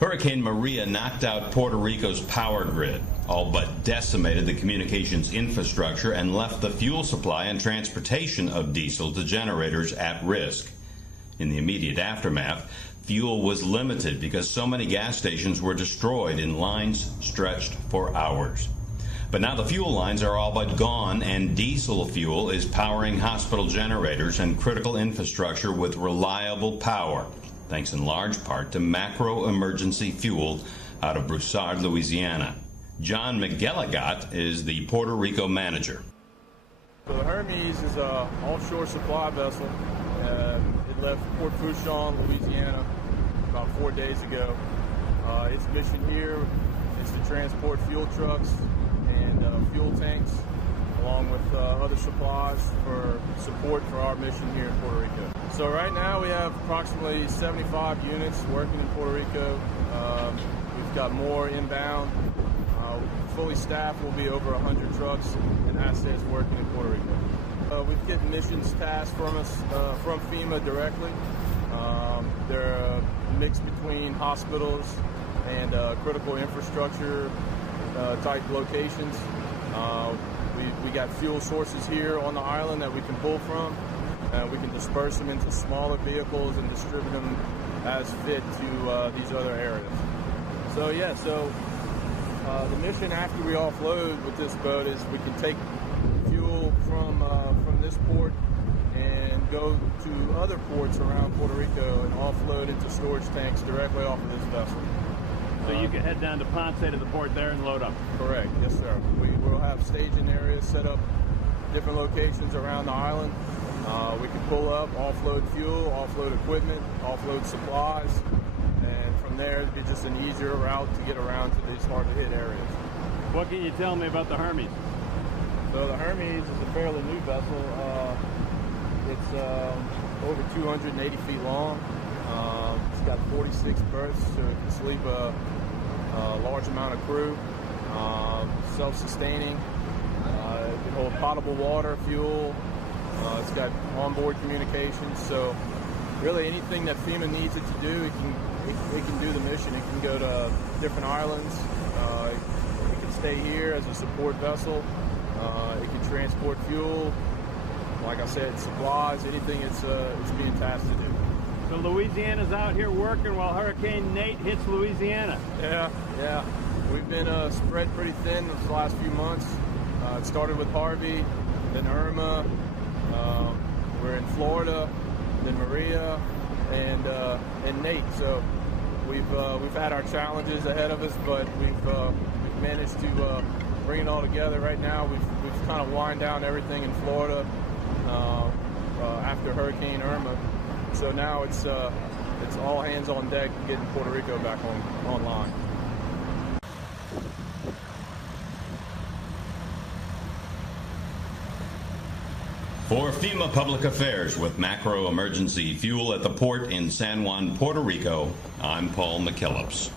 Hurricane Maria knocked out Puerto Rico's power grid, all but decimated the communications infrastructure and left the fuel supply and transportation of diesel to generators at risk. In the immediate aftermath, fuel was limited because so many gas stations were destroyed in lines stretched for hours. But now the fuel lines are all but gone, and diesel fuel is powering hospital generators and critical infrastructure with reliable power, thanks in large part to macro emergency fuel out of Broussard, Louisiana. John McKellips is the Puerto Rico manager. So the Hermes is an offshore supply vessel. It left Port Fourchon, Louisiana, about 4 days ago. Its mission here is to transport fuel trucks and fuel tanks, along with other supplies for support for our mission here in Puerto Rico. So right now we have approximately 75 units working in Puerto Rico. We've got more inbound. Fully staffed will be over 100 trucks and assets working in Puerto Rico. We've get missions tasks from us from FEMA directly. They're a mix between hospitals and critical infrastructure type locations. We got fuel sources here on the island that we can pull from. We can disperse them into smaller vehicles and distribute them as fit to these other areas. So yeah, the mission after we offload with this boat is we can take fuel from this port and go to other ports around Puerto Rico and offload into storage tanks directly off of this vessel. So you can head down to Ponce to the port there and load up? Correct, yes sir. We will have staging areas set up, different locations around the island. We can pull up, offload fuel, offload equipment, offload supplies, and from there it'd be just an easier route to get around to these hard to hit areas. What can you tell me about the Hermes? So the Hermes is a fairly new vessel. It's over 280 feet long. It's got 46 berths, so it can sleep a large amount of crew. Self-sustaining. It can hold potable water, fuel. It's got onboard communications. So really anything that FEMA needs it to do, it can do the mission. It can go to different islands. It can stay here as a support vessel. It can transport fuel. Like I said, supplies, anything it's being tasked to do. So Louisiana's out here working while Hurricane Nate hits Louisiana. Yeah. We've been spread pretty thin this last few months. It started with Harvey, then Irma. We're in Florida, then Maria, and Nate. So we've had our challenges ahead of us, but we've managed to bring it all together. Right now, we've kind of wind down everything in Florida after Hurricane Irma. So now it's all hands on deck getting Puerto Rico back online. For FEMA Public Affairs with macro emergency fuel at the port in San Juan, Puerto Rico, I'm Paul McKellips.